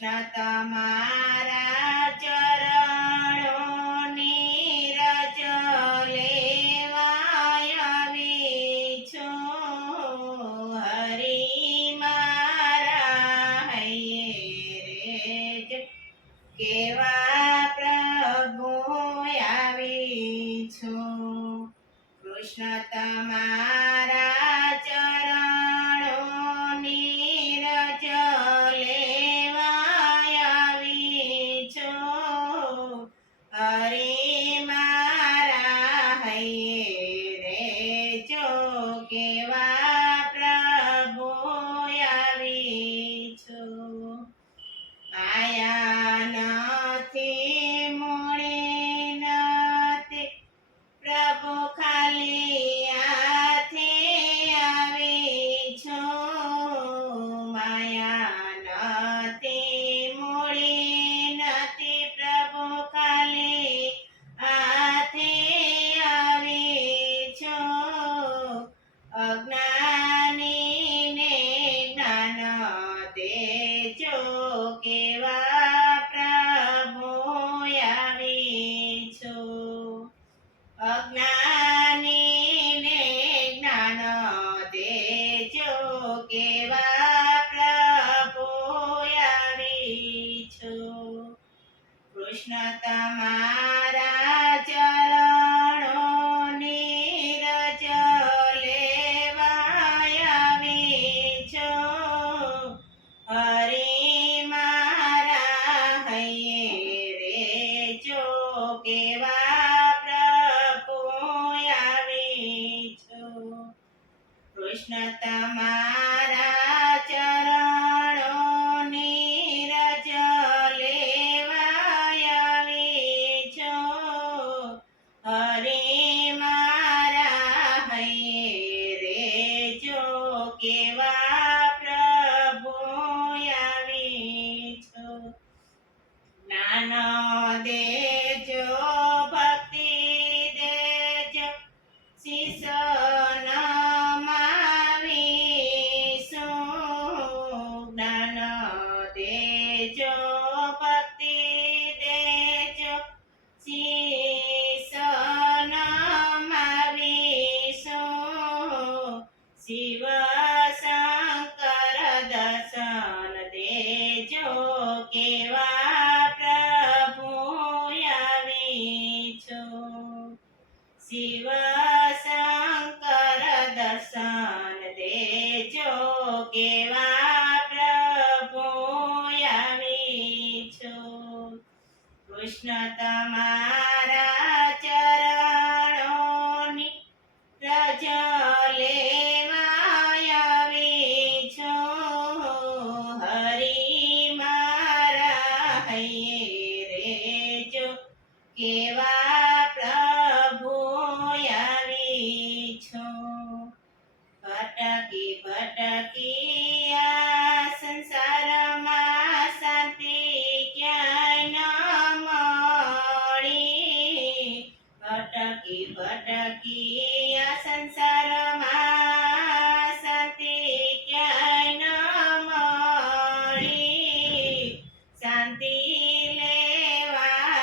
કૃષ્ણ તમારા ચરણોની રજ લેવા આવી છું. હરિ મારા હૈયે રે કેવા પ્રભુ આવી છું. કૃષ્ણ તમારા ચરણોની રજ લેવા આવી છું. હરિ મારા હૈયે રે જો કેવા પ્રભુ આવી છું. માયા નથી મૂળી નથી પ્રભુ ખાલી હાથે આવી છું. માયા નથી મૂળી નથી પ્રભુ ખાલી હાથે આવી છું. અજ્ઞાનીને જ્ઞાન દેજો કેવા પ્રભુ આવી છું. અજ્ઞાનીને જ્ઞાન દેજો કેવા પ્રભુ આવી છું. કૃષ્ણ તમારા ચરણોની રજ લેવા આવી છું. હરિ મારા હૈયે રે જો કેવા પ્રભુ આવી છું. કૃષ્ણ તમારા ચરણોની રજ લેવા આવી છું. હરિ મારા હૈયે રે જો કેવા પ્રભુ આવી છું. જ્ઞાન દેજો ભક્તિ દેજો શીશ નમાવીશું. જ્ઞાન દેજો ભક્તિ દેજો શીશ નમાવીશું. શિવ શંકર દર્શન દેજો કેવા પ્રભુ આવી છું. શિવ શંકર દર્શન દેજો કેવા પ્રભુ આવી છું. કૃષ્ણ તમારા ચરણોની રજ લેવા આવી છું. હરિ મારા હૈયે રે જો કેવા પ્રભુ આવી છું. ભટકી ભટકી આ સંસારમાં શાંતિ ક્યાંય ન મળી. ભટકી ભટકી આ સંસારમાં શાંતિ ક્યાંય ન મળી. શાંતિ લેવાની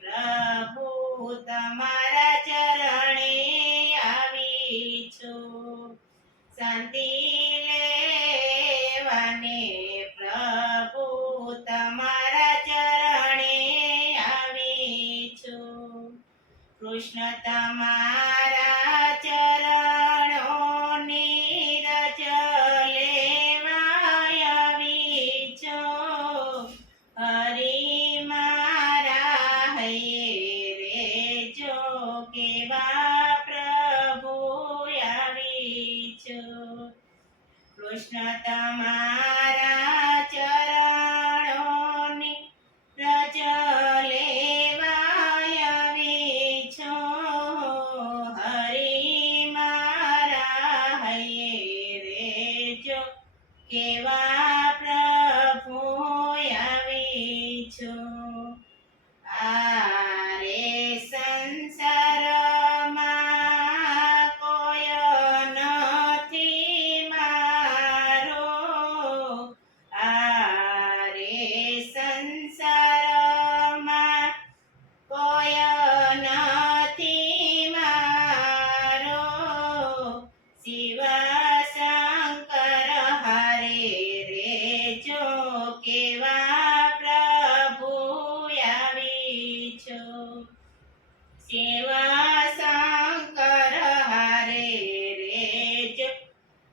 પ્રભુ તમારા ચરણે આવી છું. શાંતિ લેવાને પ્રભુ તમારા ચરણે આવી છું. કૃષ્ણ તમારા ચરણોની રજ લેવા આવી છું. હરિ મારા હૈયે રે જો કેવા પ્રભુ આવી છું. કૃષ્ણ તમારા ચરણોની રજ લેવા આવી છું. હરિ મારા હૈયે રે જો કેવા પ્રભુ આવી છું. આ રે સંસારમાં કોઈ નથી મારો. આ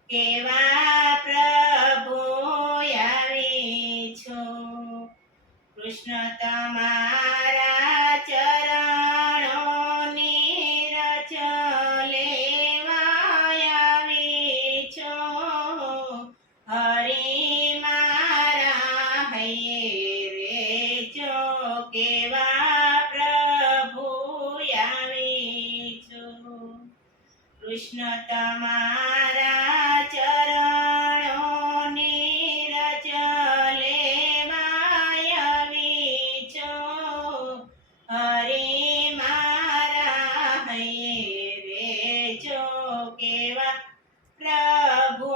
કેવા પ્રભુ આવે છો કૃષ્ણ તમારા ચરણોની રચ લેવા આવે છો હરી મારા હૈયે રે જો કેવા પ્રભુ આવે છો કૃષ્ણ તમારા ચરણોની રચ લેવા આવી છો હરી મારા હૈયે રે જો કેવા પ્રભુ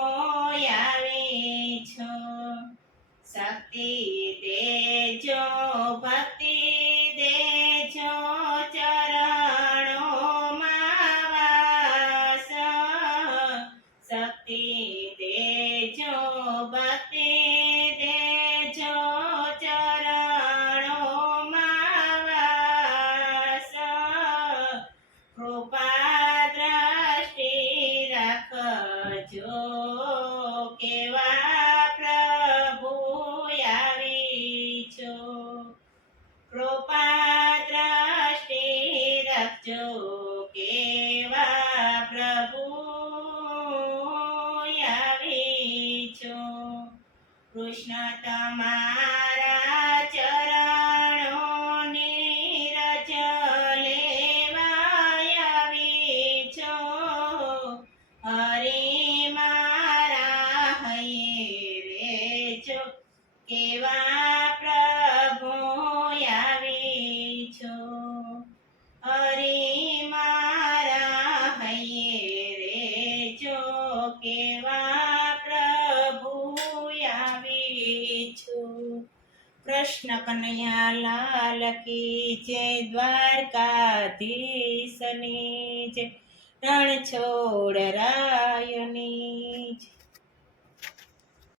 આવે છો શક્તિ દેજો ભક્તિ દેજો ચરણોમાં વાસ શક્તિ દેજો ભક્તિ દેજો ચરણોમાં વાસ કૃપા દ્રષ્ટિ રાખજો કેવા પ્રભુ આવી છો કૃપા દ્રષ્ટિ રાખજો કેવા પ્રભુ આવી છો કૃષ્ણ તમારા ચરણોની રચ લેવા આવી છો હરી મારા હૈયે રે જો કેવા પ્રભુ આવી છો હરી મારા હૈયે રે જો કેવા પ્રભુ આવી છો કૃષ્ણ કનૈયા લાલ કી જય દ્વારકાધીશની જય રણછોડ રાયની